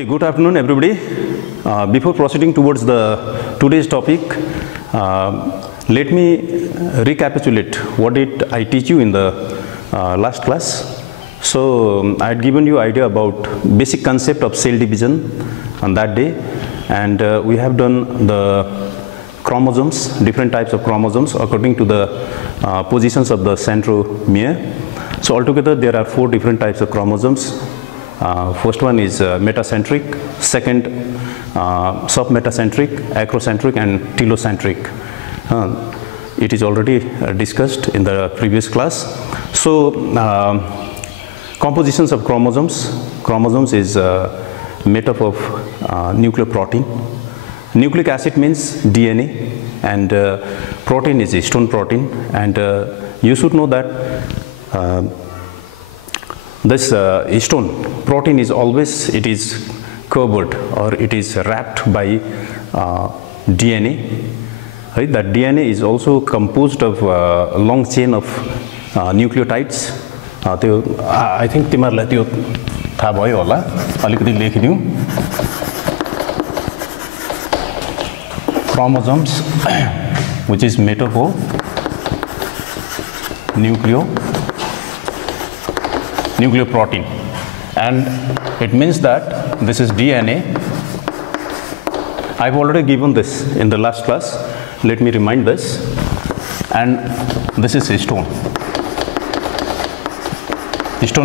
Okay, good afternoon everybody. Before proceeding towards today's topic, let me recapitulate what did I teach you in the last class. So I had given you idea about basic concept of cell division on that day, and we have done the chromosomes, different types of chromosomes according to the positions of the centromere. So altogether there are 4 different types of chromosomes. First one is metacentric, second submetacentric, acrocentric and telocentric. It is already discussed in the previous class. So compositions of chromosomes. Chromosomes is made up of nucleoprotein. Nucleic acid means DNA, and protein is histone protein, and you should know that this histone protein is always, it is covered or it is wrapped by DNA. Right? That DNA is also composed of a long chain of nucleotides. I think तिमीहरुलाई त्यो थाहा भयो होला, अलिकति लेखिदिउँ. Chromosomes, which is made up of nucleoprotein, and it means that this is DNA. I've already given this in the last class. Let me remind this. And this is histone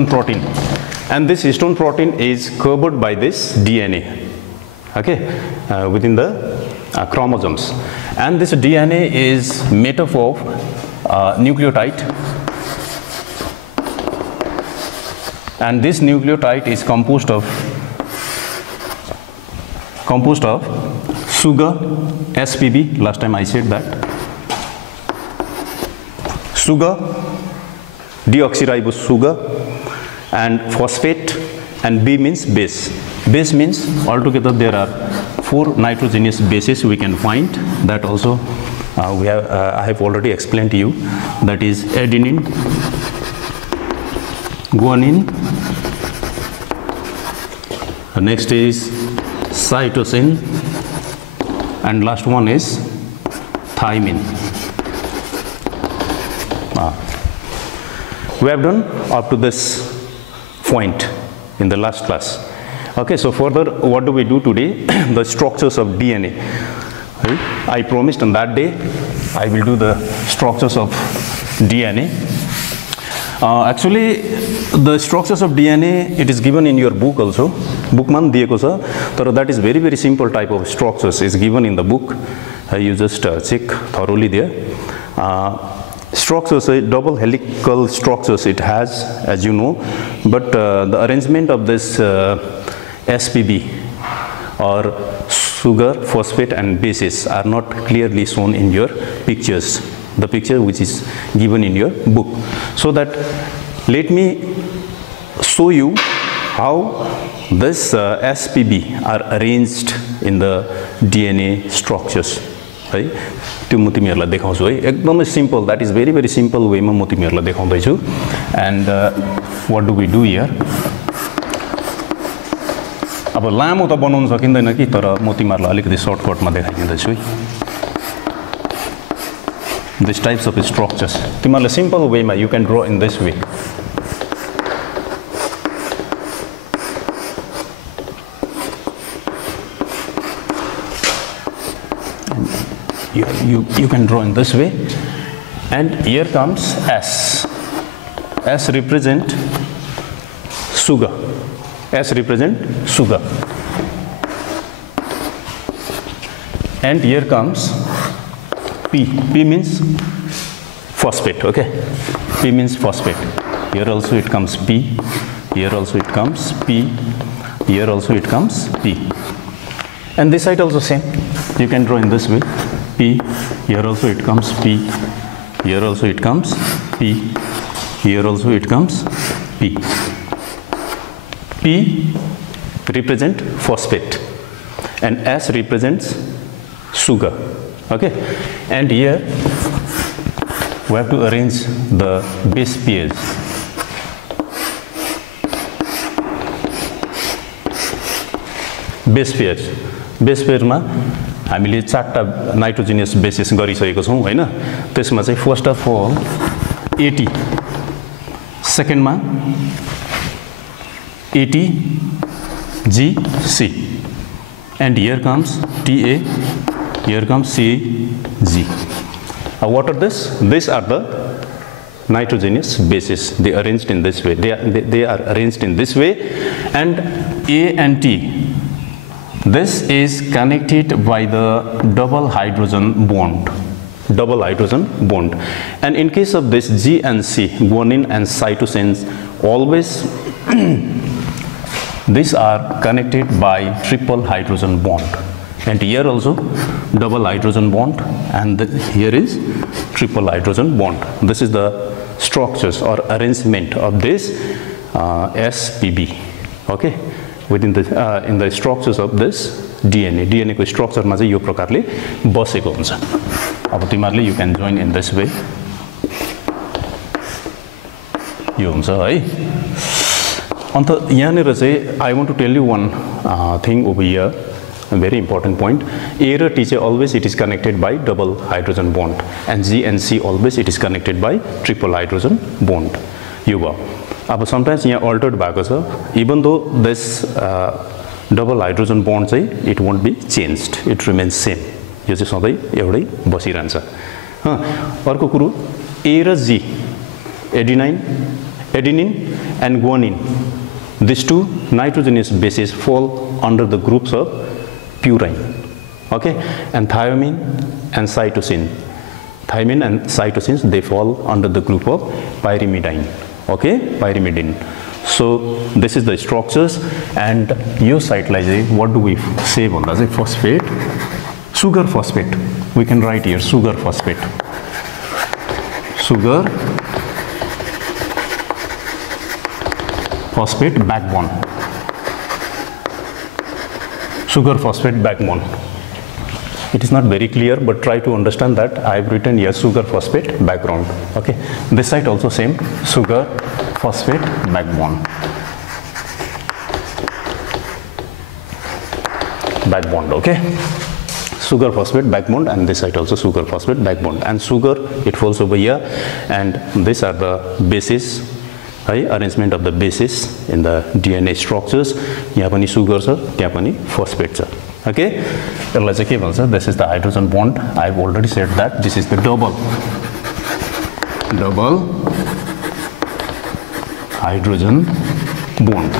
protein, and this histone protein is covered by this DNA, okay, within the chromosomes. And this DNA is made up of nucleotide, and this nucleotide is composed of sugar, SPB, last time I said that, sugar, deoxyribose sugar, and phosphate, and B means base. Base means altogether there are 4 nitrogenous bases we can find. That also I have already explained to you. That is adenine, guanine, next is cytosine, and last one is thymine. We have done up to this point in the last class. Okay, so further what do we do today? The structures of DNA. Right? I promised on that day I will do the structures of DNA. Actually, the structures of DNA, it is given in your book also. Book man diyeko cha, tara that is very simple type of structures is given in the book. You just check thoroughly there. Structures, double helical structures it has, as you know, but the arrangement of this SPB or sugar, phosphate and bases are not clearly shown in your pictures, the picture which is given in your book. So that let me show you how this SPB are arranged in the DNA structures. Right? त्यो म तिमीहरुलाई देखाउँछु है, एकदमै simple, that is very simple way मा म तिमीहरुलाई देखाउँदै छु. And what do we do here? अब लामो त बनाउन सकिँदैन कि, तर म तिमीहरुलाई अलिकति सर्टकटमा देखाइदिँदै छु है. These types of structures, तिमीहरुले simple way मा you can draw in this way. You can draw in this way, and here comes S. S represent sugar. S represent sugar. And here comes P. P means phosphate, okay? P means phosphate. Here also it comes P. Here also it comes P. Here also it comes P. And this side also same. You can draw in this way. P, here also it comes P, here also it comes P, here also it comes P. P represent phosphate and S represents sugar, okay? And here we have to arrange the base pairs. Base पेयरमा हामीले 4टा nitrogenous bases गरिसकेको छौं हैन त्यसमा चाहिँ first of all AT सेकेन्डमा ATGC and here comes TA, here comes CG. What are this? These are the nitrogenous bases. They are arranged in this way. They are arranged in this way, and A and T. This is connected by the double hydrogen bond. And in case of this G and C, guanine and cytosines, always these are connected by triple hydrogen bond. And here also double hydrogen bond, and here is triple hydrogen bond. This is the structures or arrangement of this SPB. Okay, within the in the structures of this DNA को structure मा चाहिँ यो प्रकारले बसेको हुन्छ. अब तिमीहरुले you can join in this way. यो हुन्छ है. अन्त यहाँनेर चाहिँ I want to tell you one thing over here, a very important point. A र T चाहिँ always it is connected by double hydrogen bond, and G and C always it is connected by triple hydrogen bond. यो भयो. अब sometimes यहाँ altered भएको छ, even though this double hydrogen bond चाहिँ it won't be changed, it remains same. यो चाहिँ सधैँ एउटै बसिरहन्छ. अर्को कुरो A र G, adenine and guanine, these two nitrogenous bases fall under the groups of purine. Okay, and thymine and cytosines, they fall under the group of pyrimidine. Okay, pyrimidine. So this is the structures, and your site like what do we say on as a phosphate, sugar phosphate. We can write here sugar phosphate, backbone, sugar phosphate backbone. It is not very clear, but try to understand that I have written here sugar phosphate background. Okay, this side also same, sugar phosphate backbone, okay, sugar phosphate backbone, and this side also sugar phosphate backbone, and sugar it falls over here, and these are the bases, arrangement of the bases in the DNA structures. यहाँ पनि sugar छ, त्यहाँ पनि phosphate छ. Okay, this is the hydrogen bond. I've already said that this is the double hydrogen bond.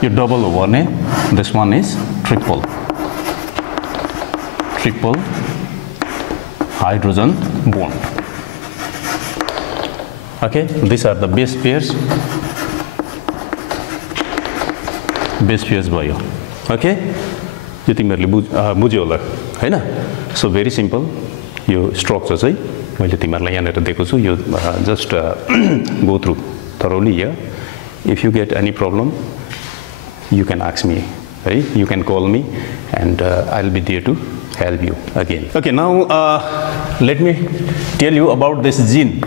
You double over ne, this one is triple hydrogen bond. Okay, these are the base pairs भयो. Okay, यो तिमीहरुले बुझ्यो होला हैन. So very simple, यो structure चाहिँ मैले तिमीहरुलाई यहाँनेर दिएको छु. यो just go through thoroughly here. If you get any problem, you can ask me, right? You can call me, and I'll be there to help you again. Okay, now let me tell you about this gene.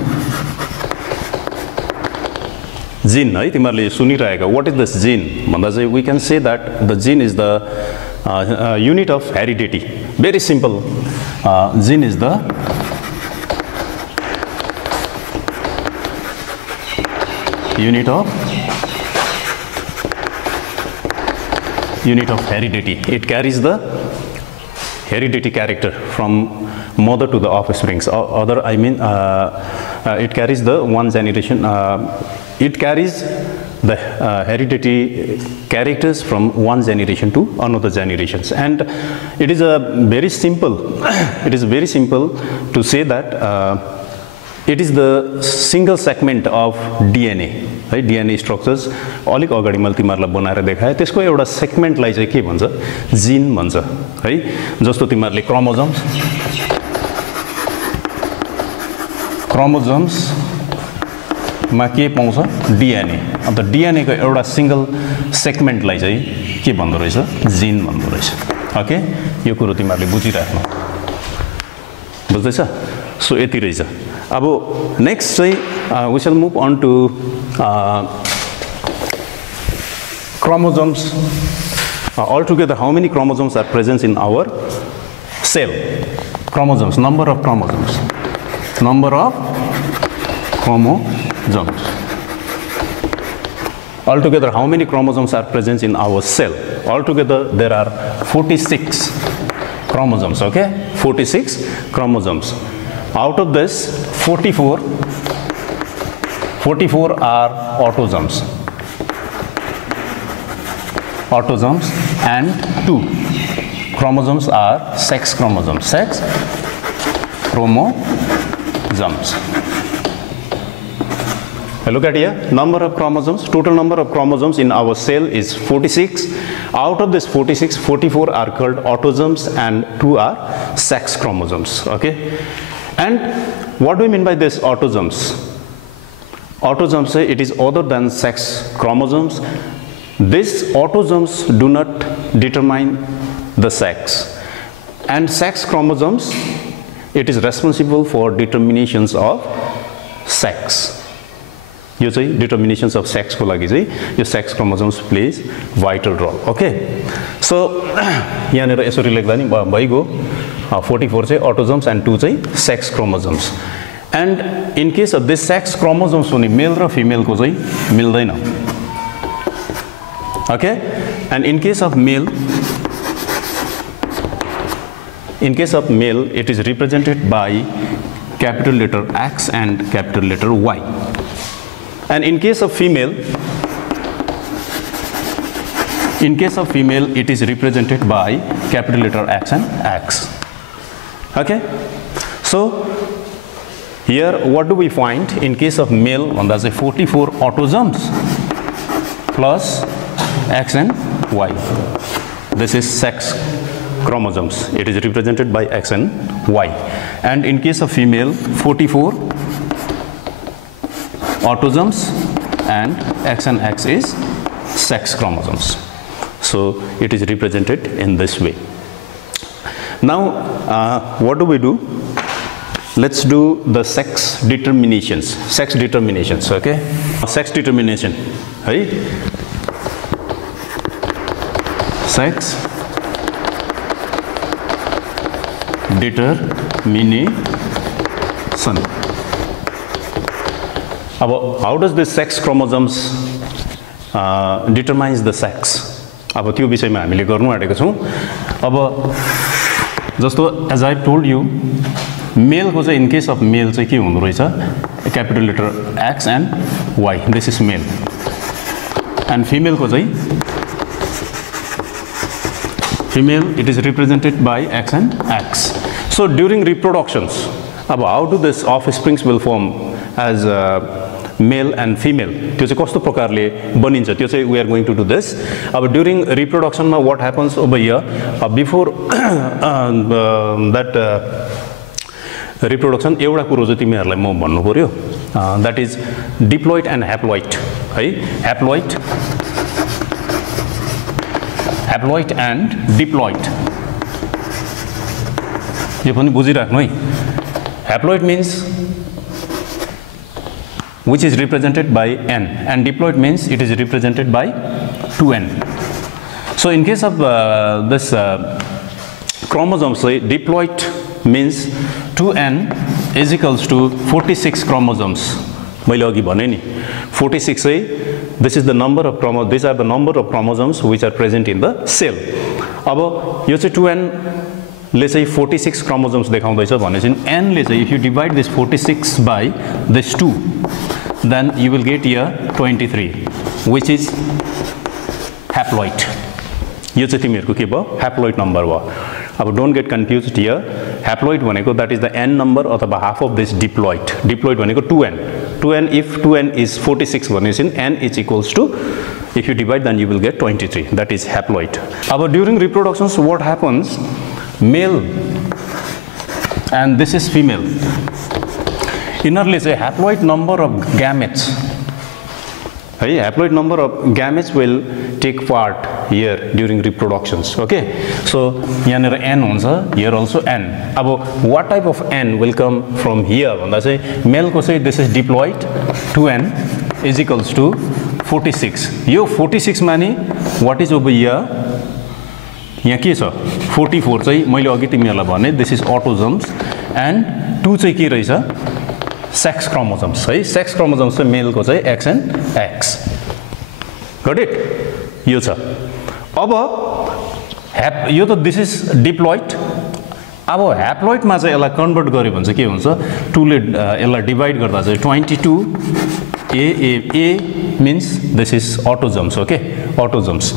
Gene, है तिमीहरुले सुनिरहेका. What is this gene? भन्दा चाहिँ we can say that the gene is the unit of heredity. Very simple. Gene is the unit of heredity. It carries the heredity character from mother to the offsprings. It carries the one generation. It carries the heredity characters from one generation to another generations, and it is a very simple. It is very simple to say that it is the single segment of DNA. है DNA structures अलिक अगाडि मैले तिमीहरुलाई बनाएर देखाए. त्यसको एउटा सेगमेन्टलाई चाहिँ के भन्छ? जीन भन्छ है. जस्तो तिमीहरुले क्रोमोजोम्स मा के पाउँछ? DNA. अन्त DNA को एउटा सिंगल सेगमेन्टलाई चाहिँ के भन्दो रहेछ? जीन भन्दो रहेछ. ओके, यो कुरो तिमीहरुले बुझिराख्नु. बुझ्दैछ? सो यति रहेछ. अब नेक्स्ट चाहिँ we shall move on to chromosomes altogether how many chromosomes are present in our cell? Chromosomes, number of chromosomes. Number of chromosomes. Altogether how many chromosomes are present in our cell? Altogether there are 46 chromosomes, okay? 46 chromosomes. Out of this, 44 are autosomes. Autosomes, and 2 chromosomes are sex chromosomes. Sex chromosomes. Look at here, number of chromosomes, total number of chromosomes in our cell is 46. Out of this 46, 44 are called autosomes and 2 are sex chromosomes, okay? And what do we mean by this autosomes? Autosomes say it is other than sex chromosomes. These autosomes do not determine the sex. And sex chromosomes, it is responsible for determinations of sex. You say determinations of sex ko lagi chai your sex chromosomes plays vital role, okay? So yahanera यसरी लेख्दा नि भइगयो 44 चाहिँ autosomes and 2 चाहिँ sex chromosomes. And in case of this sex chromosomes पनि male र female को चाहिँ मिल्दैन, okay? And in case of male it is represented by capital letter X and capital letter Y. And in case of female it is represented by capital letter X and X, okay? So here what do we find? In case of male, one does a 44 autosomes plus X and Y. This is sex chromosomes. It is represented by X and Y. And in case of female, 44 autosomes and X and X is sex chromosomes. So it is represented in this way. Now what do we do? Let's do the sex determinations. Sex determinations, okay? Sex determination, right? Sex determination. How does this sex chromosomes determines the sex? अब त्यो विषयमा हामीले गर्नु आँटेको छौं. अब जस्तो as I told you, male को चाहिँ in case of male चाहिँ के हुँदो रहेछ? Capital letter X and Y. This is male. And female को चाहिँ female, it is represented by X and X. So during reproductions, how do this offsprings will form as male and female? त्यो चाहिँ कस्तो प्रकारले बनिन्छ? त्यो चाहिँ we are going to do this. During reproduction, what happens over here? Before that reproduction, एउटा कुरो चाहिँ तिमीहरुलाई म भन्नु पर्यो. That is diploid and haploid. है? Haploid and diploid. यो पनि बुझिराख्नु है. Haploid means which is represented by N, and diploid means it is represented by 2N. So in case of this chromosomes, diploid means 2N is equals to 46 chromosomes. मैले अघि भने नि 46 this is the number of chromosomes. These are the number of chromosomes which are present in the cell. अब यो चाहिँ 2N ले चाहिँ 46 chromosomes देखाउँदैछ भनेपछि N ले चाहिँ if you divide this 46 by this 2, then you will get here 23, which is haploid. यो चाहिँ तिमीहरुको के भयो? Haploid number भयो. अब don't get confused here. Haploid भनेको that is the N number अथवा half of this diploid. Diploid भनेको 2N. 2N, if 2N is 46 भनेपछि N is equals to, if you divide then you will get 23. That is haploid. अब during reproductions what happens? Male and this is female. Innerly say haploid number of gametes. Hey, haploid number of gametes will take part here during reproductions. Okay, so here N also, here also N. About what type of N will come from here? When say male ko say this is diploid, 2N is equals to 46. Yo 46 mani, what is over here? यहाँ के छ 44 चाहिँ मैले अघि तिमीहरुलाई भने this is अटोजम्स and 2 चाहिँ के रहेछ सेक्स क्रोमोसोम्स है सेक्स क्रोमोसोम्स चाहिँ मेलको चाहिँ X and X got it यो छ अब यो त दिस इज डिप्लोइड अब ह्याप्लोइडमा चाहिँ यसलाई कन्भर्ट गर्यो भने चाहिँ के हुन्छ 2 ले यसलाई डिवाइड गर्दा चाहिँ 22 A means this is autosomes okay autosomes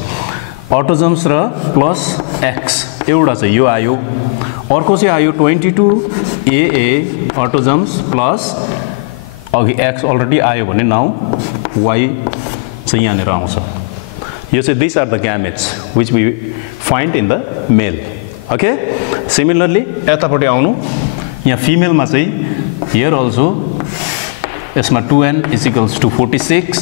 र प्लस X एउटा चाहिँ यो आयो अर्को चाहिँ आयो 22 AA autosomes प्लस अघि X अलरेडी आयो भने नाउ Y चाहिँ यहाँनिर आउँछ यो चाहिँ these are the gametes which we find in the male okay similarly यतापट्टि आउनु यहाँ फिमेलमा चाहिँ here also यसमा 2n is equals to 46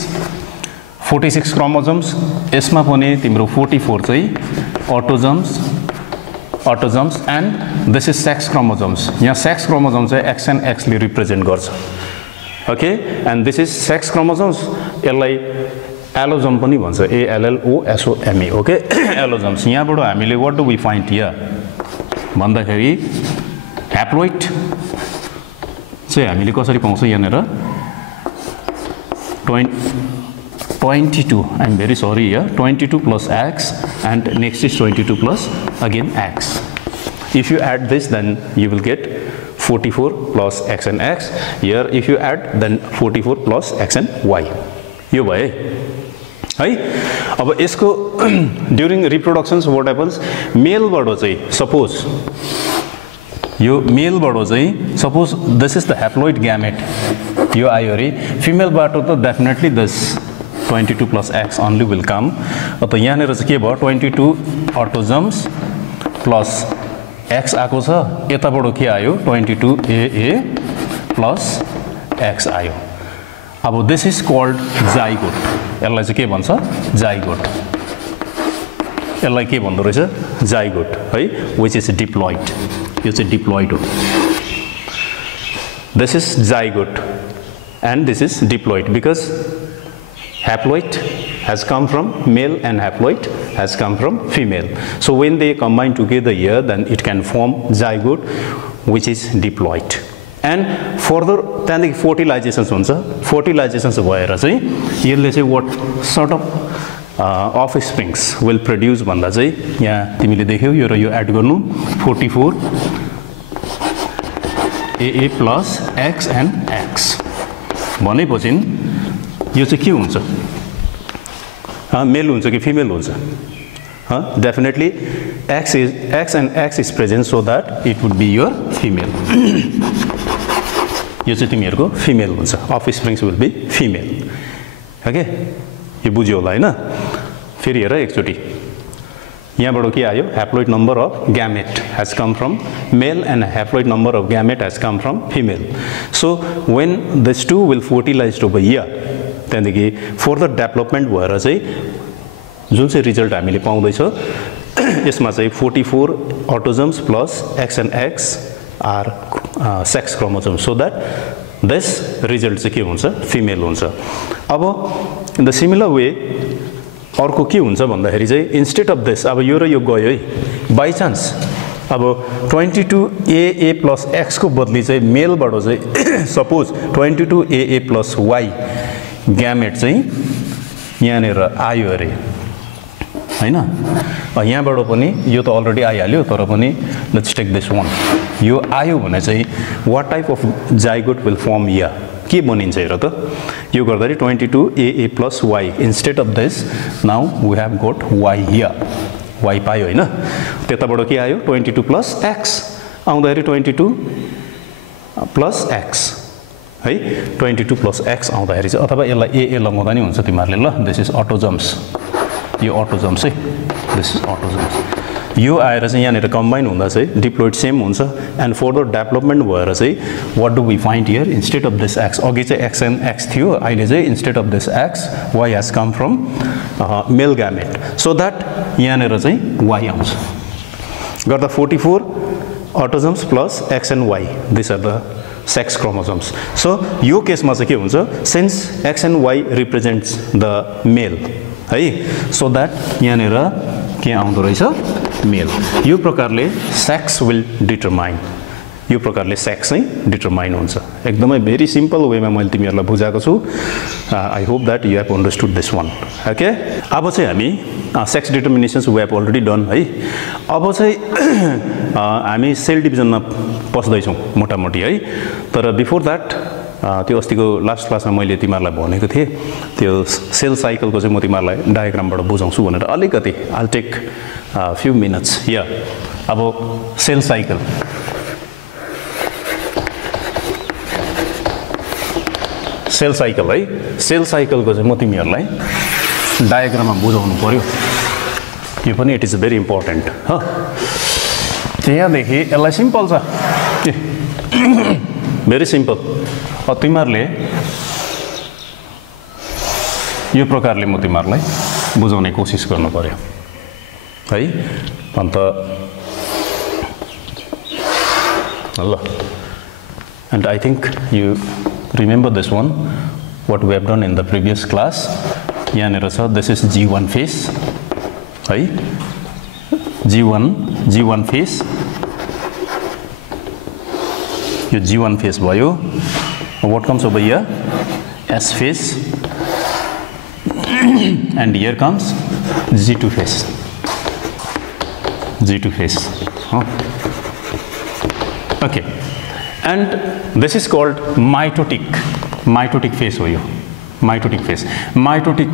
chromosomes यसमा पनि तिम्रो 44 चाहिँ autosomes and this is sex chromosomes यहाँ sex chromosomes चाहिँ X and X ले represent गर्छ okay and this is sex chromosomes यसलाई allosome पनि भन्छ ALLOSOME okay allosomes यहाँबाट हामीले what do we find here भन्दाखेरि haploid चाहिँ हामीले कसरी पाउँछ यहाँनिर 22 I'm very sorry here 22 plus X and next is 22 plus again X if you add this then you will get 44 plus X and X here if you add then 44 plus X and Y यो भयो है अब यसको during reproductions what happens male बाट चाहिँ suppose यो मेल बाट चाहिँ suppose this is the haploid gamete यो आयो रे फिमेल बाट त definitely this 22 plus X only will come अब यहाँनिर चाहिँ के भयो 22 autosomes plus X आको छ यताबाट के आयो 22 AA plus X आयो अब this is called zygote यसलाई चाहिँ के भन्छ zygote यसलाई के भन्दो रहेछ zygote है which is diploid यो चाहिँ diploid हो this is zygote and this is diploid because haploid has come from male and haploid has come from female so when they combine together here then it can form zygote which is diploid and further then fertilizations हुन्छ fertilizations भएर चाहिँ यसले चाहिँ what sort of offsprings will produce भन्दा चाहिँ यहाँ तिमीले देख्यौ यो र यो एड गर्नु 44 AA plus X and X भनेपछि यो चाहिँ के हुन्छ मेल हुन्छ कि फिमेल हुन्छ definitely X and X is present so that it would be your female यो चाहिँ तिमीहरुको फिमेल हुन्छ offsprings will be female okay यो बुझ्यो होला हैन फेरि हेर एकचोटी यहाँबाट के आयो haploid number of gamete has come from male and haploid number of gamete has come from female so when these two will fertilized over here त्यहाँदेखि further development भएर चाहिँ जुन चाहिँ रिजल्ट हामीले पाउँदै छ यसमा चाहिँ 44 autosomes plus X and X are sex chromosomes so that this result चाहिँ के हुन्छ फिमेल हुन्छ अब in the similar way अर्को के हुन्छ भन्दाखेरि चाहिँ instead of this अब यो र यो गयो है बाइ चान्स अब 22 AA plus X को बदली चाहिँ मेल बाट चाहिँ suppose 22 AA plus Y gamete चाहिँ यहाँनिर आयो अरे हैन यहाँबाट पनि यो त अलरेडी आइहाल्यो तर पनि लेट्स टेक दिस वन यो आयो भने चाहिँ what type of zygote will form here के बनिन्छ हेर त यो गर्दाखेरि 22 AA plus Y instead of this now we have got Y here Y पायो हैन त्यताबाट के आयो 22 plus X आउँदाखेरि 22 plus X है 22 plus X आउँदाखेरि चाहिँ अथवा यसलाई AA लगाउँदा नि हुन्छ तिमीहरुले ल दिस इज अटोजम्स यो अटोजम्स है दिस इज अटोजम्स यो आएर चाहिँ यहाँनिर कम्बाइन हुँदा चाहिँ डिप्लोइड सेम हुन्छ एन्ड फर्दर डेभलपमेन्ट भएर चाहिँ what do we find here instead of this X अघि चाहिँ X एन्ड X थियो अहिले चाहिँ instead of this X Y has come from male gamete so that यहाँनिर चाहिँ Y आउँछ गर्दा 44 autosomes plus X and Y this are the sex chromosomes so यो केसमा चाहिँ के हुन्छ since X and Y represents the male है so that यहाँनिर के आउँदो रहेछ मेल यो प्रकारले सेक्स विल डिटरमाइन यो प्रकारले सेक्स चाहिँ डिटरमाइन हुन्छ एकदमै भेरी सिम्पल वेमा मैले तिमीहरुलाई बुझाएको छु I hope that you have understood this one okay अब चाहिँ हामी sex determinations we have already done है अब चाहिँ हामी सेल डिभिजनमा पस्दै छौं मोटामोटी है तर बिफोर दैट त्यो अस्तिको लास्ट क्लासमा मैले तिमीहरुलाई भनेको थिए त्यो सेल साइकलको चाहिँ म तिमीहरुलाई डायग्रामबाट बुझाउँछु भनेर अलिकति I will take few minutes here अब सेल साइकल है सेल साइकलको चाहिँ म तिमीहरुलाई डायग्राममा बुझाउनु पर्यो यो पनि इट इज भेरी इम्पोर्टेन्ट ह त्यहाँदेखि यसलाई सिम्पल छ भेरी सिम्पल तिमीहरुले यो प्रकारले म तिमीहरुलाई बुझाउने कोसिस गर्नु पर्यो है अन्त ल and I think you remember this one what we have done in the previous class yahanera cha this is G1 phase है G1 phase यो G1 phase भयो what comes over here S phase and here comes G2 phase okay and this is called mitotic phase ho yo mitotic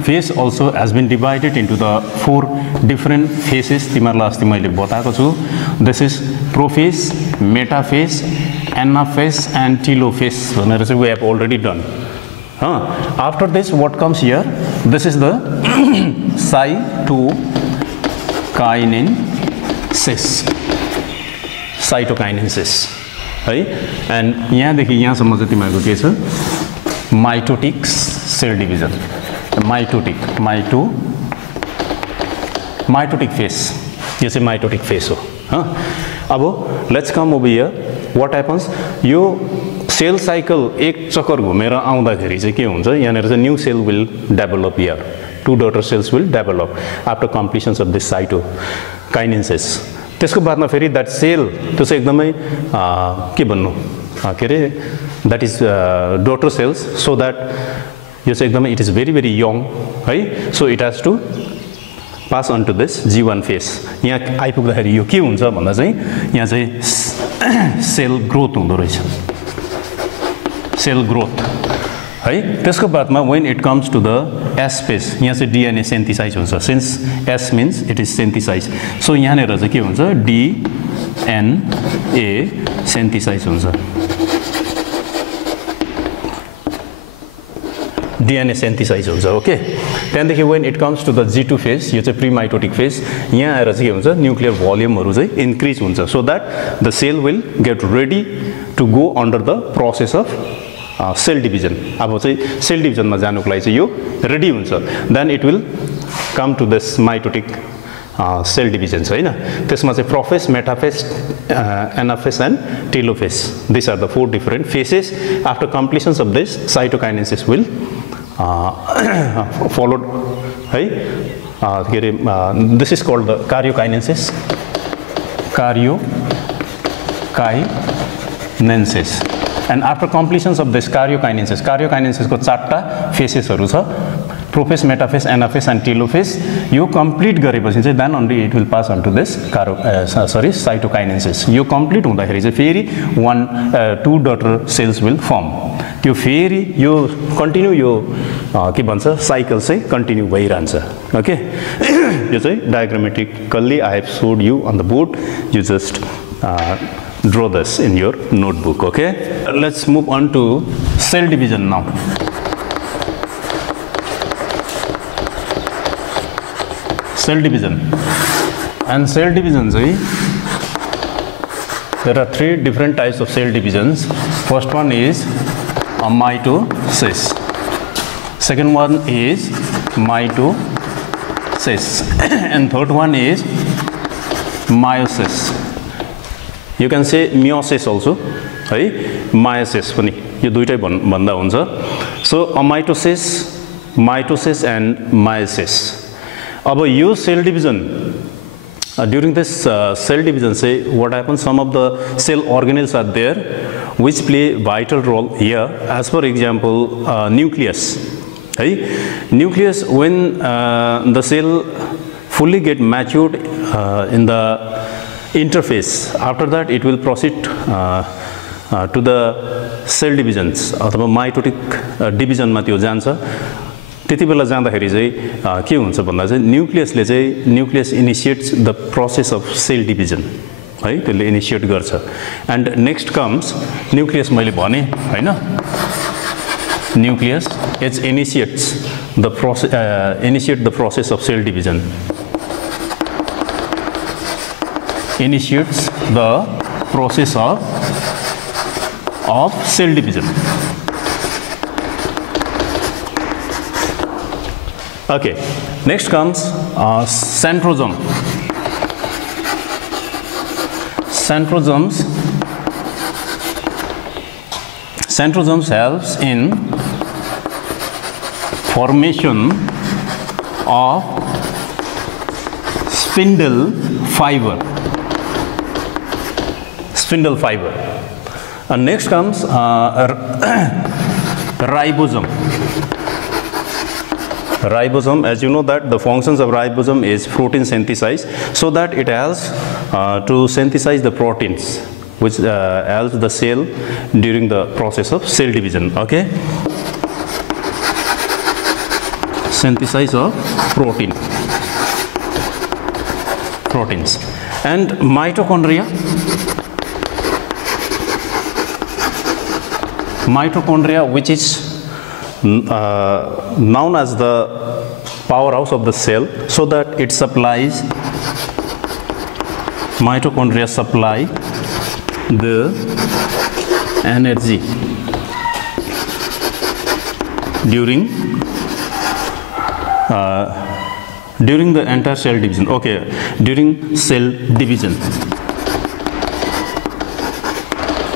phase also has been divided into the 4 different phases timarla asti मैले बताएको छु this is prophase metaphase anaphase and telophase भनेर चाहिँ we have already done after this what comes here this is the cytokinesis है and यहाँदेखि यहाँसम्म चाहिँ तिमीहरुको के छ mitotic cell division mitotic phase यो चाहिँ माइटोटिक फेस हो अब let's come over here what happens यो सेल साइकल एक चक्कर घुमेर आउँदाखेरि चाहिँ के हुन्छ यहाँनेर चाहिँ new cell will develop here 2 daughter cells will develop after completions of this cytokinesis त्यसको बादमा फेरि दैट सेल त्यो चाहिँ एकदमै के भन्नु के रे that is daughter cells so that यो चाहिँ एकदमै इट इज भेरी यङ है so it has to pass on to this G1 phase यहाँ आइपुग्दाखेरि यो के हुन्छ भन्दा चाहिँ यहाँ चाहिँ सेल ग्रोथ हुँदो रहेछ सेल ग्रोथ है त्यसको बादमा when it comes to the S phase यहाँ चाहिँ DNA synthesize हुन्छ since S means it is synthesize so यहाँनेर चाहिँ के हुन्छ DNA synthesize हुन्छ DNA synthesize हुन्छ ओके त्यहाँदेखि when it comes to the G2 phase यो चाहिँ प्रीमाइटोटिक फेज यहाँ आएर चाहिँ के हुन्छ न्यूक्लियर भोल्युमहरु चाहिँ इन्क्रिज हुन्छ so that the cell will get ready to go under the process of cell division अब चाहिँ सेल डिभिजनमा जानुको लागि चाहिँ यो रेडी हुन्छ then it will come to this mitotic cell divisions हैन त्यसमा चाहिँ prophase metaphase anaphase and telophase this are the 4 different phases after completions of this cytokinesis will followed है के रे this is called the karyokinesis and after completions of this karyokinesis को 4टा फेसेसहरु छ prophase metaphase anaphase and telophase यो complete गरेपछि चाहिँ then only it will pass on to this cytokinesis यो कम्प्लिट हुँदाखेरि चाहिँ फेरि 2 डॉटर सेल्स विल फर्म त्यो फेरि यो कन्टिन्यू यो के भन्छ साइकल चाहिँ कन्टिन्यू भइरहन्छ ओके यो चाहिँ diagrammatically I have shown you on the board you just draw this in your notebook okay let's move on to cell division now cell division say there are 3 different types of cell divisions first one is mitosis second one is mitosis and third one is meiosis you can say meiosis also है meiosis पनि यो दुईटै भन्दा हुन्छ so mitosis and meiosis अब यो cell division during this cell division, say what happens, some of the cell organelles are there which play vital role here. As for example, nucleus. Nucleus, when the cell fully get matured in the interface, after that it will proceed to the cell divisions अथवा mitotic division मा त्यो जान्छ. त्यति बेला जाँदाखेरि चाहिँ के हुन्छ भन्दा चाहिँ न्यूक्लियसले चाहिँ nucleus initiates the process of cell division है, त्यसले इनिशिएट गर्छ. एन्ड नेक्स्ट कम्स न्यूक्लियस, मैले भने हैन, nucleus it's initiate the process of cell division, initiates the process of cell division. Okay, next comes centrosome. Centrosomes helps in formation of spindle fiber. And next comes ribosome. Ribosome, as you know that the functions of ribosome is protein synthesis, so that it helps to synthesize the proteins which helps the cell during the process of cell division. Okay, synthesis of proteins. And mitochondria. Mitochondria, which is known as the powerhouse of the cell, so that it supplies, mitochondria supply the energy during the entire cell division. Okay, during cell division.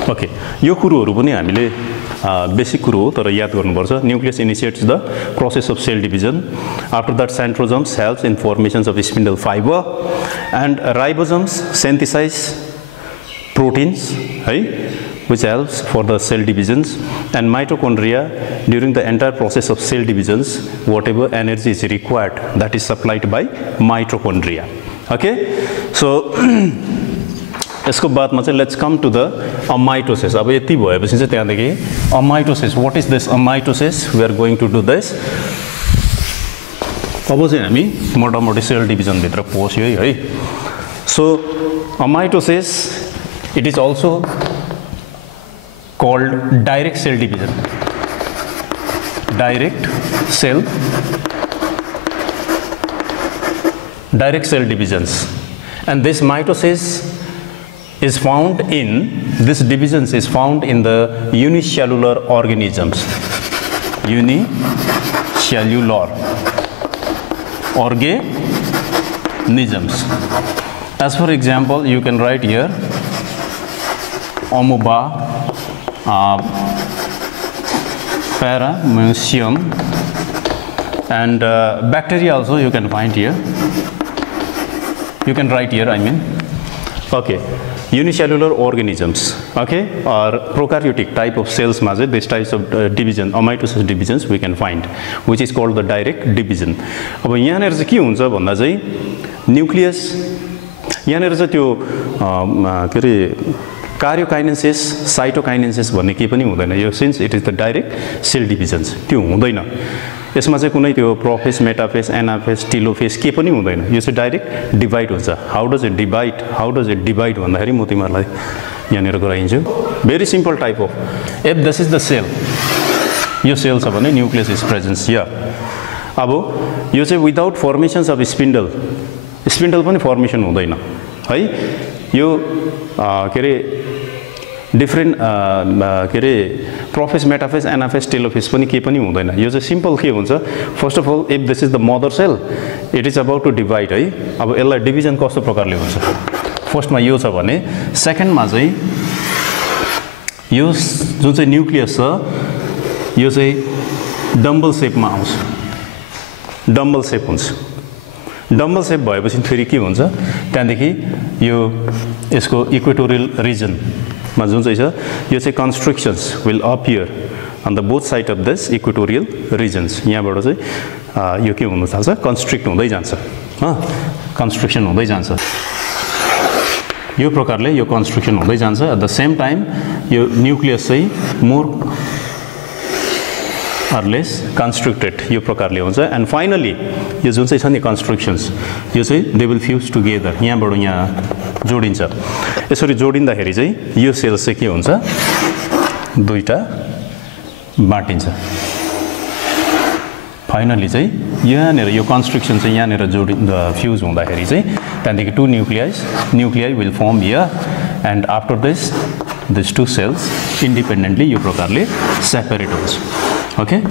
Okay, यो कुरोहरु पनि हामीले basic कुरो हो, तर याद गर्नुपर्छ. Nucleus initiates the process of cell division. After that centrosomes helps in formations of spindle fibre, and ribosomes synthesise proteins है, which helps for the cell divisions. And mitochondria, during the entire process of cell divisions, whatever energy is required, that is supplied by mitochondria. Okay, so यसको बादमा चाहिँ let's come to the amitosis. अब यति भएपछि चाहिँ त्यहाँदेखि amitosis, what is this amitosis, we are going to do this. अब चाहिँ हामी मोटामोटी सेल डिभिजन भित्र पस्यो है. So amitosis, it is also called direct cell division. Direct cell divisions. And this mitosis is found in, this divisions is found in the unicellular organisms. Unicellular organisms. As for example, you can write here amoeba, paramecium, and bacteria also you can find here. You can write here, I mean. Okay, unicellular organisms, okay, or prokaryotic type of cells ma this types of division, amitosis divisions we can find, which is called the direct division. अब यहाँनेर चाहिँ के हुन्छ भन्दा चाहिँ nucleus, यहाँनेर चाहिँ त्यो के रे कार्योकाइनेसिस, साइटोकाइनेसिस भन्ने के पनि हुँदैन. यो since it is the direct cell divisions, त्यो हुँदैन. यसमा चाहिँ कुनै त्यो प्रोफेस, मेटाफेस, एनाफेस, टेलोफेस के पनि हुँदैन. यो चाहिँ डाइरेक्ट डिभाइड हुन्छ. हाउ डज इट डिभाइड भन्दाखेरि म तिमीहरूलाई यहाँनिर गराइन्छु. Very simple type of, if this is the cell, यो सेल छ भने न्यूक्लियस इज प्रेजेन्स हियर. अब यो चाहिँ विदाउट फर्मेसन्स अफ स्पिन्डल पनि फर्मेसन हुँदैन है. यो के अरे डिफ्रेन्ट के अरे प्रोफेस, मेटाफेस, एनाफेस, टेलोफेस पनि के पनि हुँदैन. यो चाहिँ सिम्पल के हुन्छ, first of all if this is the mother cell, it is about to divide है. अब यसलाई डिभिजन कस्तो प्रकारले हुन्छ, फर्स्टमा यो छ भने सेकेन्डमा चाहिँ यो जुन चाहिँ न्यूक्लियस छ यो चाहिँ डम्बल सेपमा आउँछ, डम्बल सेप हुन्छ. डम्बल सेप भएपछि फेरि के हुन्छ त्यहाँदेखि यो यसको इक्वेटोरियल रिजनमा जुन चाहिँ छ यो चाहिँ constrictions will appear on the both side of this equatorial regions यहाँबाट चाहिँ यो के हुन थाल्छ कन्स्ट्रिक्ट हुँदै जान्छ कन्स्ट्रक्सन हुँदै जान्छ यो प्रकारले यो कन्स्ट्रक्सन हुँदै जान्छ एट द सेम टाइम यो न्यूक्लियस चाहिँ मोर or less constricted यो प्रकारले हुन्छ एन्ड फाइनली यो जुन चाहिँ छ नि कन्स्ट्रक्सन्स यो चाहिँ दे विल फ्युज टुगेदर यहाँबाट यहाँ जोडिन्छ यसरी जोडिँदाखेरि चाहिँ यो सेल्स चाहिँ के हुन्छ दुईटा बाटिन्छ फाइनली चाहिँ यहाँनिर यो कन्स्ट्रक्सन चाहिँ यहाँनिर फ्युज हुँदाखेरि चाहिँ त्यहाँदेखि two nuclei will form here and after this two cells independently यो प्रकारले सेपरेट हुन्छ Okay,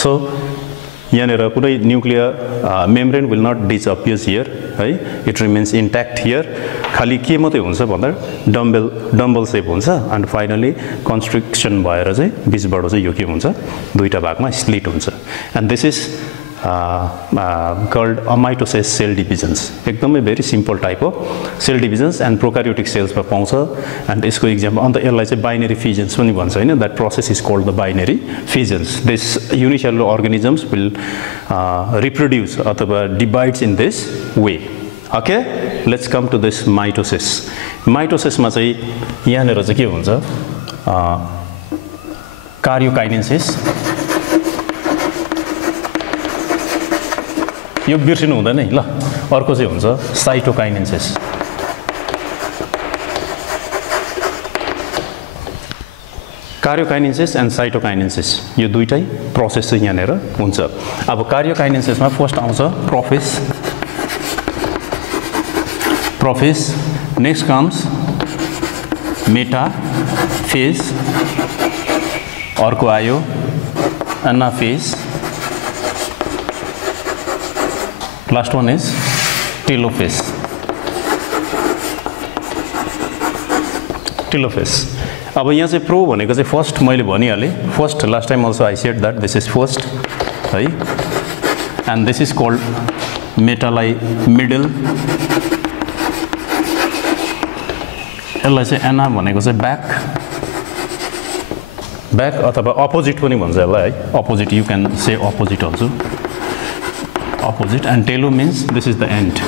so here कुनै nuclear membrane will not disappear here, right? It remains intact here. खाली के मात्रै हुन्छ भन्दा डम्बल सेप हुन्छ and finally constriction भएर चाहिँ बीचबाट चाहिँ यो के हुन्छ दुईटा भागमा स्प्लिट हुन्छ and this is called amitosis cell divisions. एकदमै very simple type of cell divisions and prokaryotic cells मा पाउँछ and यसको example अन्त यसलाई चाहिँ binary fissions पनि भन्छ हैन that process is called the binary fissions. This unicellular organisms will reproduce अथवा divides in this way. Okay, let's come to this mitosis. Mitosis मा चाहिँ यहाँनिर चाहिँ के हुन्छ karyokinesis यो बिर्सिनु हुँदैन है ल अर्को चाहिँ हुन्छ साइटोकाइनेसिस कार्योकाइनेसिस एन्ड साइटोकाइनेसिस यो दुईटै प्रोसेस चाहिँ यहाँनिर हुन्छ अब कार्योकाइनेसिसमा फर्स्ट आउँछ प्रोफेस नेक्स्ट कम्स मेटाफेज अर्को आयो anaphase Last one is telophase. अब यहाँ चाहिँ प्रो भनेको चाहिँ फर्स्ट मैले भनिहालेँ first last time also I said that this is first है एन्ड दिस इज कल्ड मेटालाई मिडल यसलाई चाहिँ एना भनेको चाहिँ ब्याक अथवा अपोजिट पनि भन्छ यसलाई है opposite you can say opposite also opposite and telo means this is the end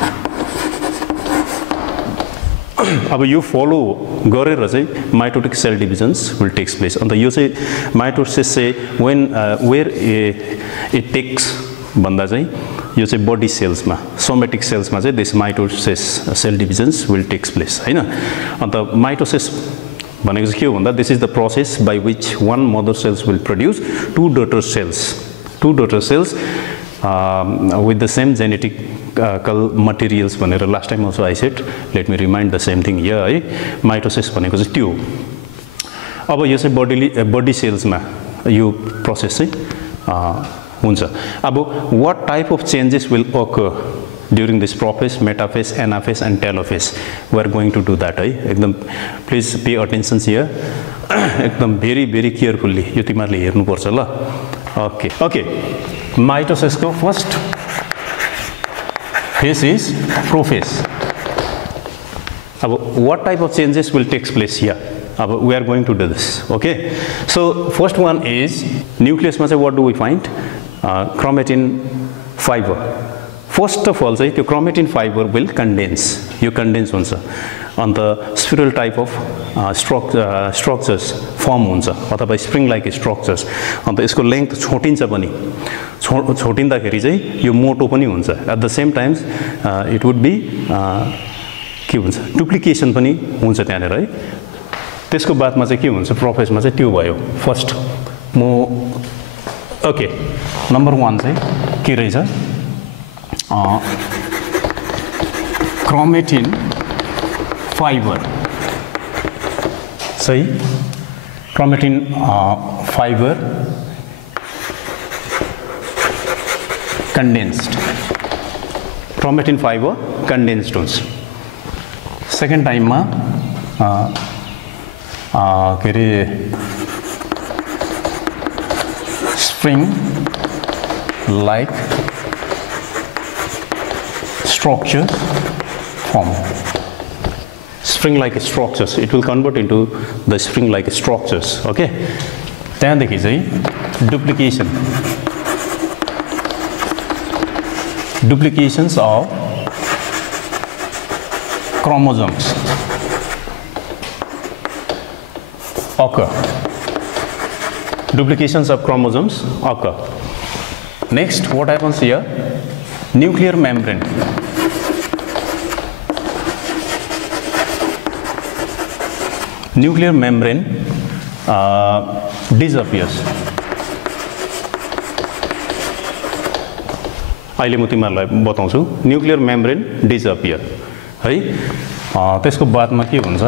अब यो फलो गरेर चाहिँ mitotic cell divisions will takes place अन्त यो चाहिँ mitosis चाहिँ when where it takes भन्दा चाहिँ यो चाहिँ body cells मा somatic cells मा चाहिँ this mitosis cell divisions will takes place हैन अन्त mitosis भनेको चाहिँ के हो भन्दा this is the process by which one mother cells will produce two daughter cells with the same genetical materials भनेर last time also I said let me remind the same thing here है mitosis भनेको चाहिँ त्यो अब यो चाहिँ body cells मा यो process चाहिँ हुन्छ अब what type of changes will occur during this prophase metaphase anaphase and telophase we are going to do that है एकदम please pay attention here एकदम very carefully यो तिमीहरुले हेर्नु पर्छ ल okay mitosis को first phase is prophase अब what type of changes will take place here we are going to do this okay so first one is nucleus मा चाहिँ what do we find chromatin fiber first of all चाहिँ त्यो chromatin fiber will condense यो condense हुन्छ अन्त spiral type of structures form हुन्छ अथवा spring like structures अन्त यसको length छोटिन्छ पनि छोटिँदाखेरि चाहिँ यो मोटो पनि हुन्छ at the same time it would be के हुन्छ डुप्लिकेसन पनि हुन्छ त्यहाँनिर है त्यसको बादमा चाहिँ के हुन्छ प्रोफेसमा चाहिँ त्यो भयो फर्स्ट ओके नम्बर 1 चाहिँ के रहेछ क्रोमेटिन फाइबर सही chromatin fibre condensed chromatin fiber condensed हुन्छ सेकेन्ड टाइममा के अरे spring like structure form. Spring-like structures. It will convert into the spring-like structures. Okay. त्यहाँदेखि चाहिँ duplication. Duplications of chromosomes occur. Duplications of chromosomes occur. Next, what happens here? Nuclear membrane. Nuclear membrane disappears. अहिले म तिमीहरुलाई बताउँछु nuclear membrane disappear है त्यसको बादमा के हुन्छ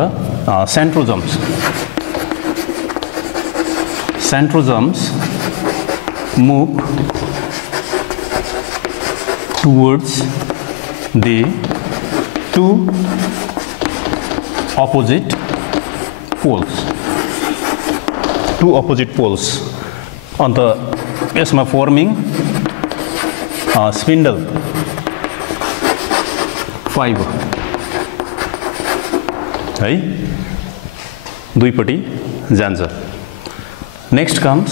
सेन्ट्रोजम्स move towards the two opposite poles on the यसमा forming spindle fiber है दुईपट्टि जान्छ next comes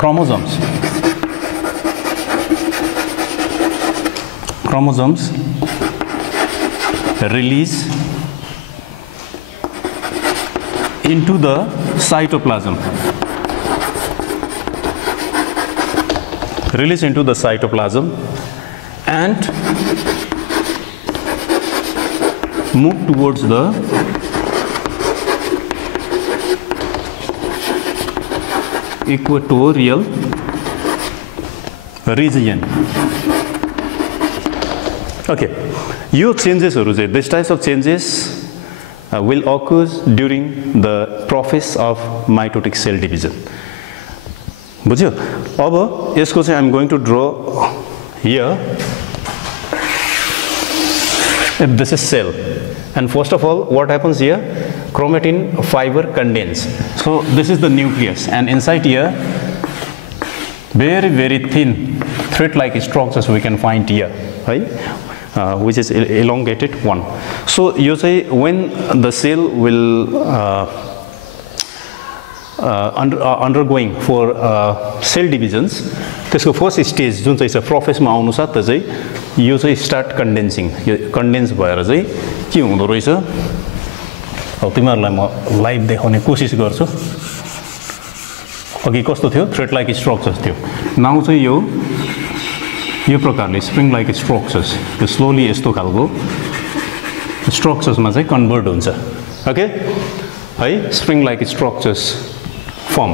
chromosomes release into the cytoplasm and move towards the equatorial region. Okay, यो changes these types of changes will occur during the process of mitotic cell division. बुझ्यो अब यसको चाहिँ I'm going to draw here. If this is cell, and first of all, what happens here? Chromatin fiber condense. So this is the nucleus, and inside here, very very thin thread-like structures we can find here, right? Which is elongated one. So you say when the cell will undergoing for cell divisions, त्यसको first stage जुन चाहिँ छ process मा आउनु साथ चाहिँ यो चाहिँ स्टार्ट कन्डेन्सिङ यो कन्डेन्स भएर चाहिँ के हुँदो रहेछ अब तिमीहरुलाई म लाइभ देखाउने कोसिस गर्छु अघि कस्तो थियो थ्रेड लाइक स्ट्रक्चर्स थियो नाउ चाहिँ यो प्रकारले स्प्रिङ लाइक स्ट्रक्चर्स यो स्लोली यस्तो खालको स्ट्रक्चर्स मा चाहिँ कन्भर्ट हुन्छ ओके है स्प्रिङ लाइक स्ट्रक्चर्स form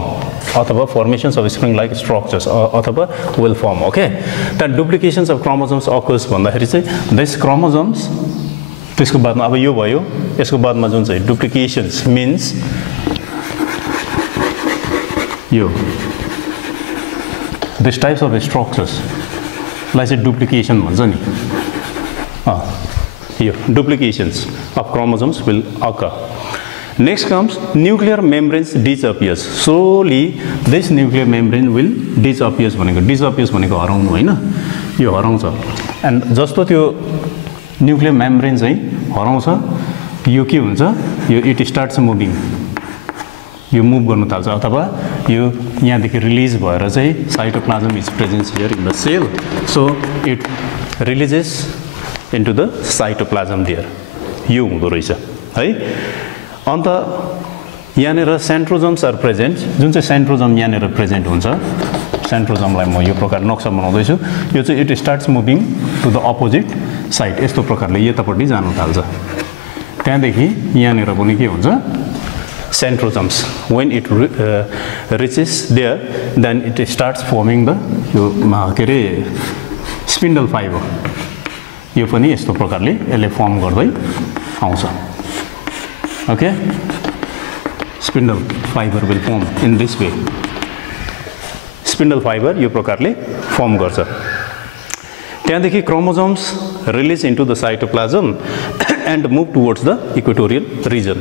अथवा formations of spring like structures अथवा will form okay that duplications of chromosomes occurs भन्दाखेरि चाहिँ this chromosomes त्यसको बादमा अब यो भयो यसको बादमा जुन चाहिँ duplications means यो this types of structures लाई चाहिँ duplication भन्छ नि यो duplications of chromosomes will occur. Next comes nuclear membranes disappears. Slowly this nuclear membrane will disappears भनेको हराउनु हैन यो हराउँछ and जस्तो त्यो nuclear membrane चाहिँ हराउँछ यो के हुन्छ यो it starts moving यो मुभ गर्न थाल्छ अथवा यो यहाँदेखि रिलिज भएर चाहिँ cytoplasm is present here in the cell so it releases into the cytoplasm there यो हुँदो रहेछ है अन्त यहाँनेर सेन्ट्रोजम्स आर प्रेजेन्ट जुन चाहिँ सेन्ट्रोजम यहाँनेर प्रेजेन्ट हुन्छ सेन्ट्रोजमलाई म यो प्रकार नक्सा बनाउँदै छु यो चाहिँ it starts moving to the opposite side यस्तो प्रकारले यतापट्टि जान थाल्छ त्यहाँदेखि यहाँनेर पनि के हुन्छ centrosomes when it reaches there then it starts forming the यो के रे स्पिन्डल फाइबर यो पनि यस्तो प्रकारले यसले फर्म गर्दै आउँछ okay spindle fiber will form in this way spindle fiber यो प्रकारले फर्म गर्छ त्यहाँदेखि chromosomes release into the cytoplasm and move towards the equatorial region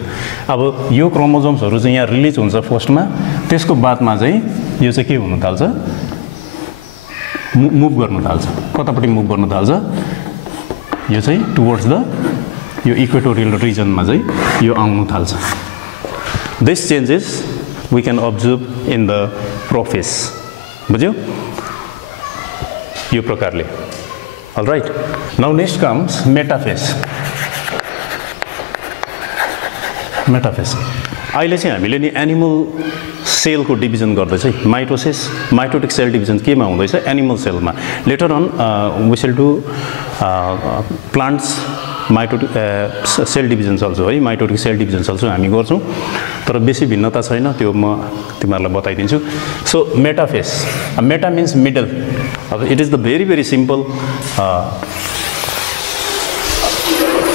अब यो chromosomes हरु चाहिँ यहाँ रिलिज हुन्छ फर्स्टमा त्यसको बादमा चाहिँ यो चाहिँ के हुन थाल्छ मुभ गर्न थाल्छ कतापट्टि मुभ गर्न थाल्छ यो चाहिँ टुवर्ड्स द यो इक्वेटोरियल रिजनमा चाहिँ यो आउन थाल्छ this changes we can observe in the prophase बुझ्यो यो प्रकारले alright now next comes metaphase अहिले चाहिँ हामीले नि एनिमल सेलको डिभिजन गर्दैछ माइटोसिस माइटोटिक सेल डिभिजन केमा हुँदैछ एनिमल सेलमा later on we shall do plants mitotic cell divisions also है माइटोटिक सेल डिभिजन्स अल्सो हामी गर्छौँ तर बेसी भिन्नता छैन त्यो म तिमीहरूलाई बताइदिन्छु so metaphase meta means middle अब it is the very very simple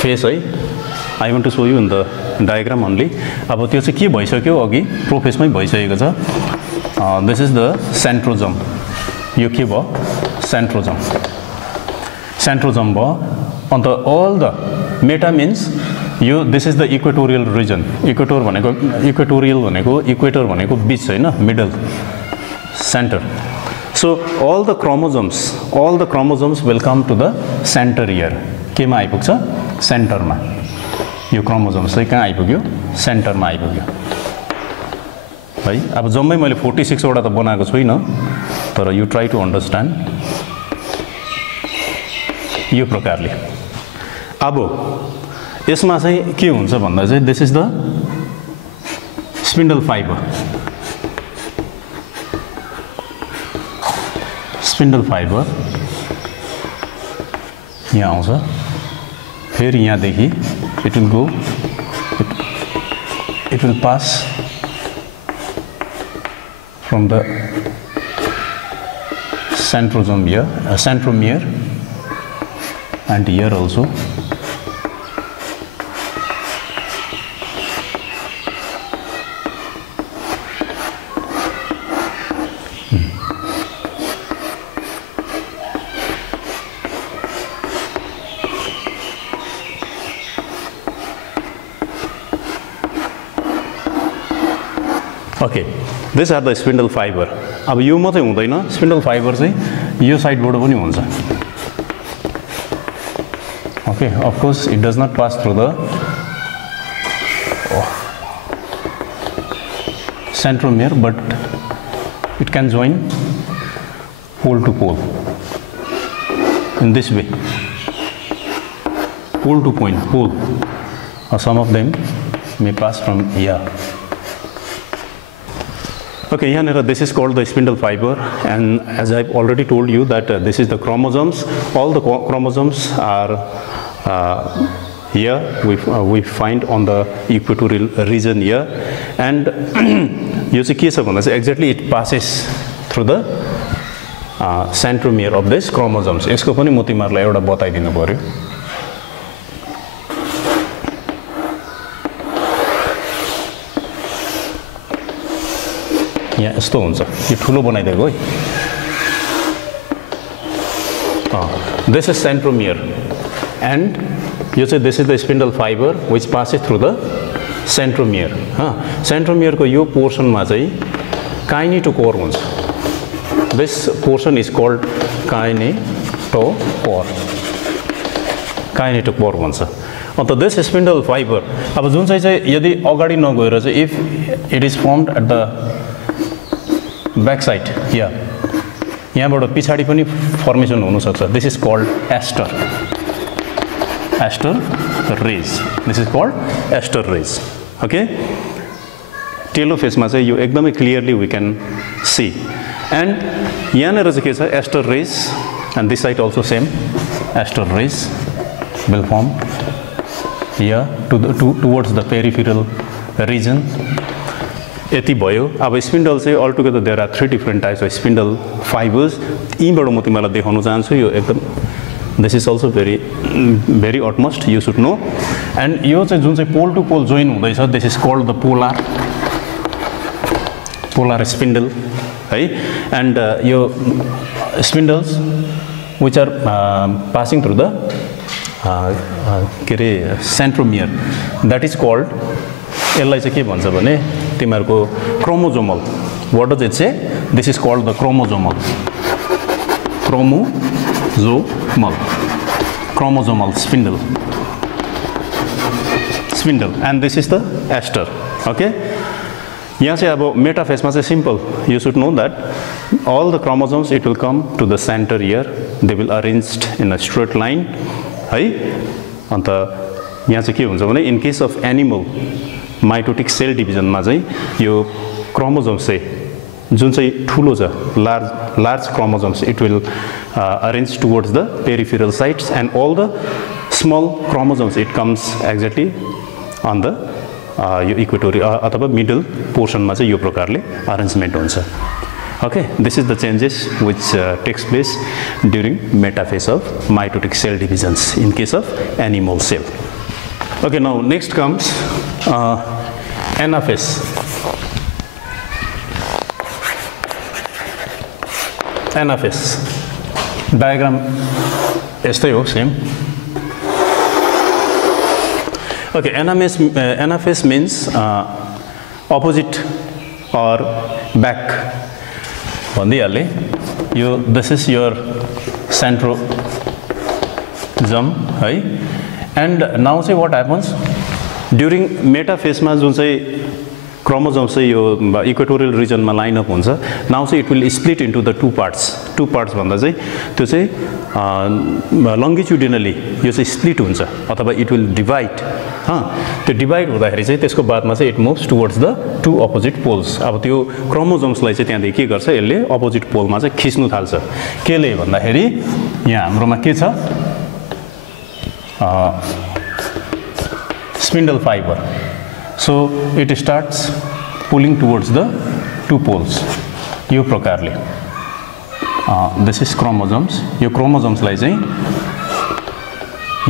phase है I want to show you in the diagram only अब त्यो चाहिँ के भइसक्यो अघि प्रोफेसमै भइसकेको छ दिस इज द सेन्ट्रोजम यो के भयो सेन्ट्रोजम भयो अन्त अल द मेटा मिन्स यो this is the equatorial region equator भनेको बीच होइन middle centre so all the chromosomes will come to the centre here केमा आइपुग्छ सेन्टरमा यो क्रोमोजोम्स चाहिँ कहाँ आइपुग्यो सेन्टरमा आइपुग्यो है अब जम्मै मैले 46 वटा त बनाएको छुइनँ तर यु ट्राई टु अन्डरस्ट्यान्ड यो प्रकारले अब यसमा चाहिँ के हुन्छ भन्दा चाहिँ this is the spindle fibre यहाँ आउँछ फेरि यहाँदेखि it will pass from the centromere and here also okay this are the spindle fibre अब यो मात्रै हुँदैन स्पिन्डल फाइबर चाहिँ यो साइडबाट पनि हुन्छ okay of course it does not pass through the centromere but it can join pole to pole in this way pole to pole some of them may pass from here Okay, here this is called the spindle fiber, and as I've already told you that this is the chromosomes. All the chromosomes are here. We find on the equatorial region here, and you see exactly it passes through the centromere of this chromosomes. यसको पनि म तिमीहरुलाई एउटा बताइदिनु पर्यो यहाँ यस्तो हुन्छ यो ठुलो बनाइदिएको है this is centromere and यो चाहिँ this is the spindle fiber which passes through the centromere centromere को यो पोर्सनमा चाहिँ काइनेटोकोर हुन्छ this portion is called kinetochore भन्छ अन्त this spindle fiber अब जुन चाहिँ यदि अगाडि नगएर चाहिँ if it is formed at the back side here यहाँबाट पछाडी पनि फर्मेसन हुन सक्छ this is called aster rays this is called aster rays okay टेलोफेसमा चाहिँ यो एकदमै clearly we can see and यहाँनिर चाहिँ के छ aster rays and this side also same aster rays will form here towards the peripheral region यति भयो अब स्पिन्डल चाहिँ all together there are 3 different types of spindle fibres यीबाट म तिमीलाई देखाउन चाहन्छु यो एकदम this is also very utmost you should know and यो चाहिँ जुन चाहिँ पोल टु पोल जोइन हुँदैछ this is called the polar spindle है एन्ड यो spindles which are passing through the के अरे सेन्ट्रोमियर द्याट इज कल्ड यसलाई चाहिँ के भन्छ भने तिमीहरूको chromosomal what does it say this is called the chromosomal chromosomal spindle, and this is the ester. Okay, यहाँ चाहिँ अब मेटाफेजमा चाहिँ simple. You should know that all the chromosomes it will come to the center here. They will arranged in a straight line. है अन्त यहाँ चाहिँ के हुन्छ भने in case of animal mitotic cell division मा चाहिँ यो chromosomes चाहिँ जुन चाहिँ ठुलो छ large chromosomes it will arrange towards the peripheral sites, and all the small chromosomes it comes exactly on the यो इक्वेटोरी अथवा मिडल पोर्सनमा चाहिँ यो प्रकारले अरेन्जमेन्ट हुन्छ. Okay, this is the changes which takes place during metaphase of mitotic cell divisions in case of animal cell. Okay, now next comes anaphase. Anaphase diagram यस्तै हो same. Okay, anaphase means opposite or back. This is your centrosome, right? And now say what happens during metaphase ma jun chai chromosome say yo equatorial region ma line up huncha. Now say it will split into the two parts bhanda chai त्यो चाहिँ longitudinally यो चाहिँ split हुन्छ अथवा it will divide. त्यो divide हुँदाखेरि चाहिँ त्यसको बादमा चाहिँ it moves towards the two opposite poles. अब त्यो chromosomes लाई चाहिँ त्यहाँदेखि के गर्छ यसले opposite pole मा चाहिँ खिच्नु थाल्छ. केले भन्दाखेरि यहाँ हाम्रोमा के छ spindle fiber. So it starts pulling towards the two poles. यो प्रकारले this is chromosomes. यो chromosomes लाई चाहिँ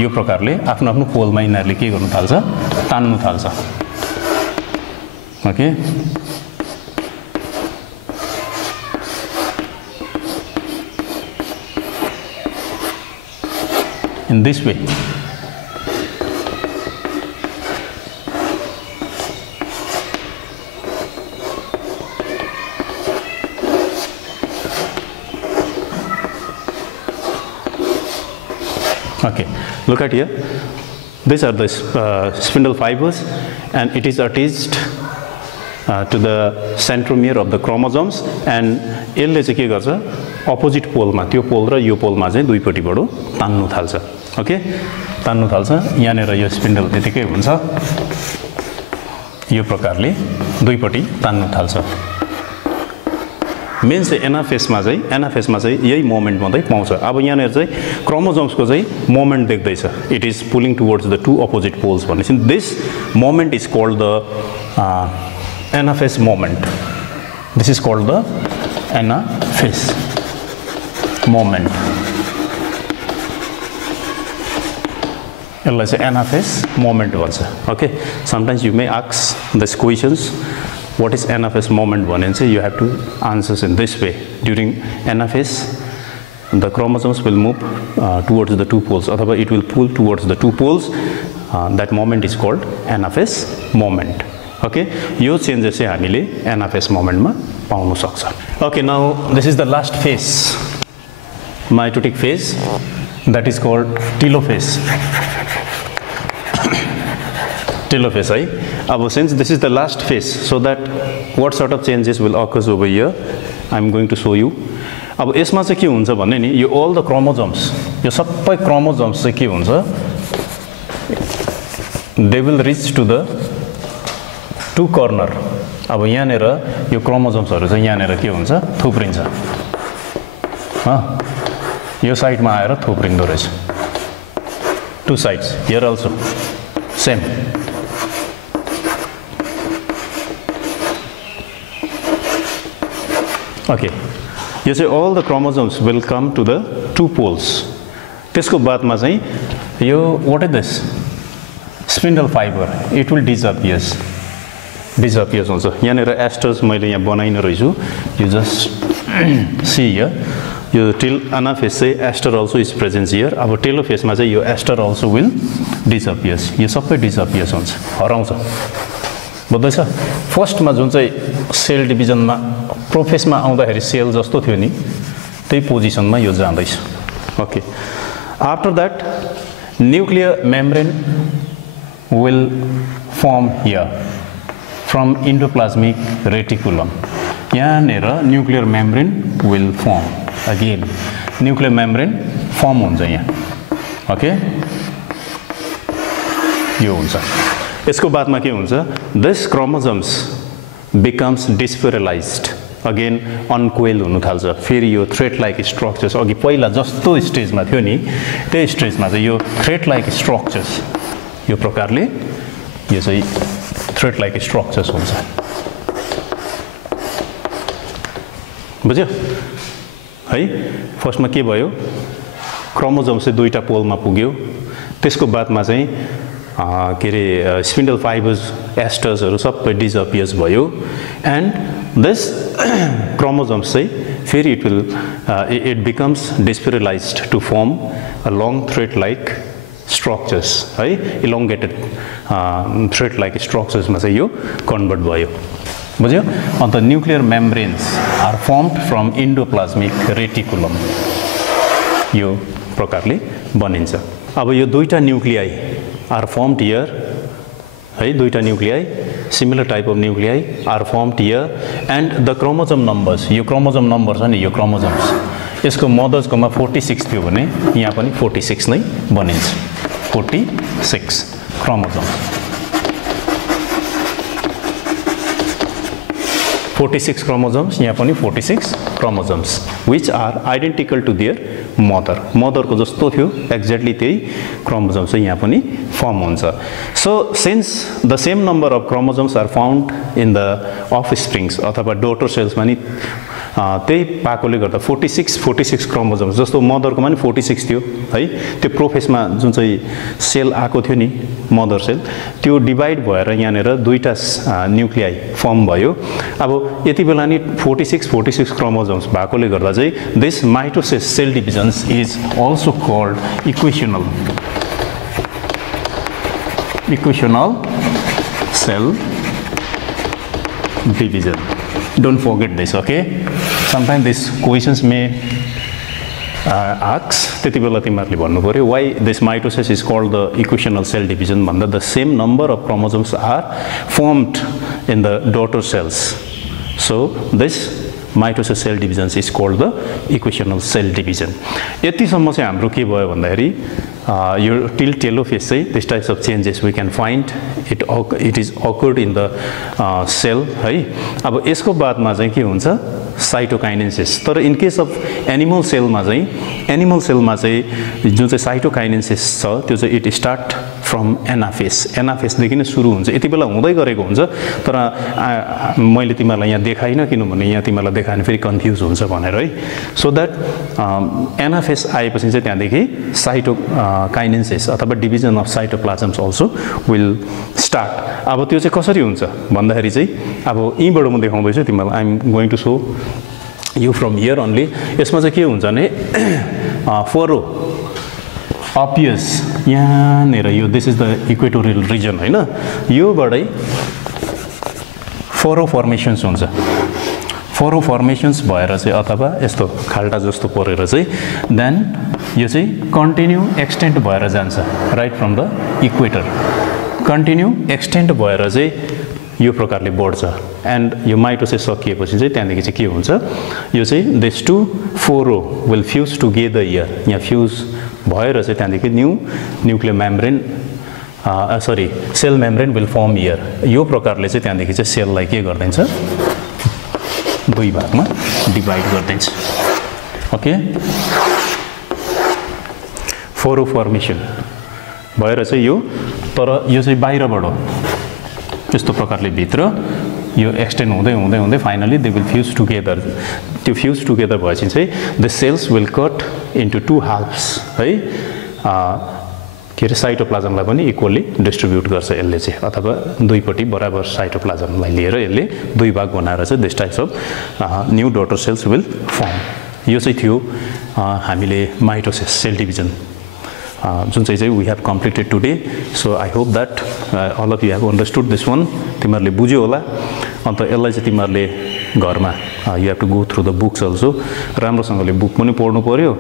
यो प्रकारले आफ्नो आफ्नो पोलमा यिनीहरुले के गर्नु थाल्छ तान्नु थाल्छ. Okay, in this way. Okay, look at here. These are the spindle fibers, and it is attached to the centromere of the chromosomes, and यसले चाहिँ के गर्छ opposite pole मा त्यो पोल र यो पोल मा चाहिँ दुईपट्टिबाट तान्नु थाल्छ. ओके, तान्नु थाल्छ. यहाँनेर यो स्पिन्डल त्यतिकै हुन्छ यो प्रकारले दुईपट्टि तान्नु थाल्छ. मेन चाहिँ एनाफेसमा चाहिँ यही मोमेन्ट मात्रै पाउँछ. अब यहाँनेर चाहिँ क्रोमोसोम्सको चाहिँ मोमेन्ट देख्दैछ. It is pulling towards the two opposite poles भनेपछि this moment is called the anaphase moment. This is called the anaphase moment. यसलाई चाहिँ एनाफेस मोमेन्ट भन्छ. Okay, sometimes you may ask this questions what is anaphase moment one, and say you have to answer in this way. During anaphase the chromosomes will move towards the two poles, or it will pull towards the two poles. That moment is called anaphase moment. Okay, यो changes चाहिँ हामीले anaphase moment मा पाउन सक्छ. Okay, now this is the last phase, mitotic phase, that is called telophase. Telophase, right? Since this is the last phase, so that what sort of changes will occur over here, I am going to show you. अब यसमा चाहिँ के हुन्छ भन्ने नि, यो all the chromosomes, यो सबै chromosomes चाहिँ के हुन्छ, they will reach to the two corner. अब यहाँनेर यो chromosomes चाहिँ यहाँनेर के हुन्छ थुप्रिन्छ. यो साइडमा आएर थुप्रिँदो रहेछ. Two sides, here also same. Okay, you say all the chromosomes will come to the two poles. त्यसको बादमा चाहिँ यो what is this spindle fiber, it will disappears हुन्छ. यहाँनेर एस्टर्स मैले यहाँ बनाइन रहेछु. You just see here, यो anaphase चाहिँ ester also is present here. अब telophase मा चाहिँ यो ester also will disappears. यो सबै disappears हुन्छ, हराउँछ. बुझ्दैछ? फर्स्टमा जुन चाहिँ सेल डिभिजनमा प्रोफेसमा आउँदाखेरि सेल जस्तो थियो नि, त्यही पोजिसनमा यो जाँदैछ. Okay, After that, nuclear membrane will form here from endoplasmic reticulum. यहाँ nuclear membrane will form again. Nuclear membrane form हुन्छ यहाँ. Okay? यो हुन्छ. यसको बादमा के हुन्छ? This chromosomes becomes despheralized. Again uncoil हुनु थाल्छ. फेरि यो thread like structures अघि पहिला जस्तो स्टेजमा थियो नि त्यही स्टेजमा चाहिँ यो thread like structures यो प्रकारले यो चाहिँ thread like structures हुन्छ. बुझ्यो? है फर्स्टमा के भयो? क्रोमोसोम चाहिँ दुईटा पोलमा पुग्यो. त्यसको बादमा चाहिँ के रे स्पिन्डल फाइबर्स एस्टर्सहरु सबै डिसअपियर्स भयो एन्ड दिस chromosomes say फेरि it becomes despheralized to form a long thread like structures है elongated thread like structures मा चाहिँ यो कन्भर्ट भयो. बुझ्यो? अन्त nuclear membranes are formed from endoplasmic reticulum यो प्रकारले बनिन्छ. अब यो दुईटा न्यूक्लियाई are formed here है दुईटा nuclei similar type of nuclei are formed here and the chromosome numbers यो chromosome numbers छ नि यो chromosomes यसको मदर्स कोमा 46 थियो भने यहाँ पनि 46 नै बनिन्छ. 46 chromosomes 46 chromosomes यहाँ पनि 46 chromosomes which are identical to their mother. Mother को जस्तो थियो exactly त्यही chromosomes चाहिँ यहाँ पनि form हुन्छ. So since the same number of chromosomes are found in the offsprings अथवा daughter cells मा नि त्यही पाएकोले गर्दा 46 chromosomes जस्तो मदर को मा नि 46 थियो है त्यो प्रोफेसमा जुन चाहिँ सेल आको थियो नि मदर सेल त्यो डिवाइड भएर यहाँनेर दुईटा न्यूक्लियाई फर्म भयो. अब यति बेला नि 46 chromosomes भएकोले गर्दा चाहिँ this mitosis cell divisions is also called equational cell division. Don't forget this, okay? Sometimes these questions may ask त्यति बेला तिमीहरुले भन्नु पर्यो why this mitosis is called the equational cell division भन्दा the same number of chromosomes are formed in the daughter cells. So this mitosis cell division is called the equational cell division. यति सम्म चाहिँ हाम्रो के भयो भन्दाखेरि यो till telophase चाहिँ this types of changes we can find it is occurred in the cell है. अब यसको बादमा चाहिँ के हुन्छ साइटोकाइनेसिस. तर इन केस अफ एनिमल सेलमा चाहिँ जुन चाहिँ साइटोकाइनेसिस छ त्यो चाहिँ इट स्टार्ट फ्रम एनाफेस देखि नै सुरु हुन्छ. यति बेला हुँदै गरेको हुन्छ तर मैले तिमीलाई यहाँ देखाइन किनभने यहाँ तिमीलाई देखाएन फेरि कन्फ्युज हुन्छ भनेर है. सो दैट एनाफेस आएपछि चाहिँ त्यहाँदेखि साइटोकाइनेसिस अथवा division of cytoplasms also will start. अब त्यो चाहिँ कसरी हुन्छ भन्दाखेरि चाहिँ अब यहीँबाट म देखाउँदैछु तिमीलाई. I am going to show you from here only. यसमा चाहिँ के हुन्छ भने फोरो अपियर्स यहाँनिर यो this is the equatorial region होइन योबाटै फोरो फर्मेसन्स हुन्छ. फोरो फर्मेसन्स भएर चाहिँ अथवा यस्तो खाल्टा जस्तो परेर चाहिँ देन यो चाहिँ कन्टिन्यू एक्सटेन्ड भएर जान्छ right from the equator. Continue extend भएर चाहिँ यो प्रकारले बढ्छ एन्ड यो माइटोसिस सकिएपछि चाहिँ त्यहाँदेखि चाहिँ के हुन्छ यो चाहिँ this two furrow will fuse together here. यहाँ फ्युज भएर चाहिँ त्यहाँदेखि nuclear membrane sorry cell membrane will form here. यो प्रकारले चाहिँ त्यहाँदेखि चाहिँ सेललाई के गरिदिन्छ दुई भागमा डिवाइड गरिदिन्छ. ओके फोरो फर्मेसन भएर चाहिँ यो तर यो चाहिँ बाहिरबाट यस्तो प्रकारले भित्र यो एक्सटेन्ड हुँदै हुँदै हुँदै finally they will fuse together. त्यो फ्युज टुगेदर भएपछि चाहिँ the cells will cut into two halves है. के अरे साइटोप्लाजमलाई पनि इक्वली डिस्ट्रिब्युट गर्छ यसले चाहिँ अथवा दुईपट्टि बराबर साइटोप्लाजमलाई लिएर यसले दुई भाग बनाएर चाहिँ this types of new daughter cells will form. यो चाहिँ थियो हामीले माइटोसिस सेल डिभिजन जुन चाहिँ we have completed today. So I hope that all of you have understood this one. तिमीहरूले बुझ्यो होला. अन्त यसलाई चाहिँ तिमीहरूले घरमा you have to go through the books also राम्रोसँगले बुक पनि पढ्नु पर्यो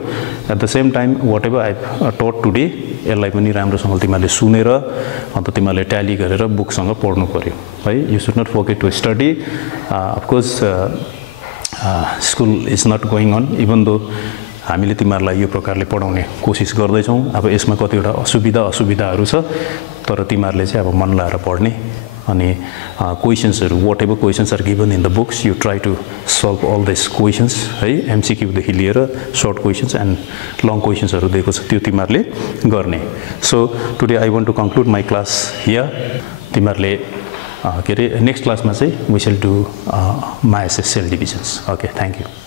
at the same time whatever I taught today यसलाई पनि राम्रोसँगले तिमीहरूले सुनेर अन्त तिमीहरूले ट्याली गरेर बुकसँग पढ्नु पर्यो है you should not forget to study of course school is not going on even though हामीले तिमीहरूलाई यो प्रकारले पढाउने कोसिस गर्दैछौँ अब यसमा कतिवटा असुविधाहरू छ तर तिमीहरूले चाहिँ अब मन लाएर पढ्ने अनि क्वेसन्सहरू whatever questions are given in the books you try to solve all this questions है एमसिक्यूदेखि लिएर सर्ट क्वेसन्स एन्ड लङ क्वेसन्सहरू दिएको छ त्यो तिमीहरूले गर्ने so today I want to conclude my class here तिमीहरूले के अरे नेक्स्ट क्लासमा चाहिँ we shall do meiosis cell divisions okay thank you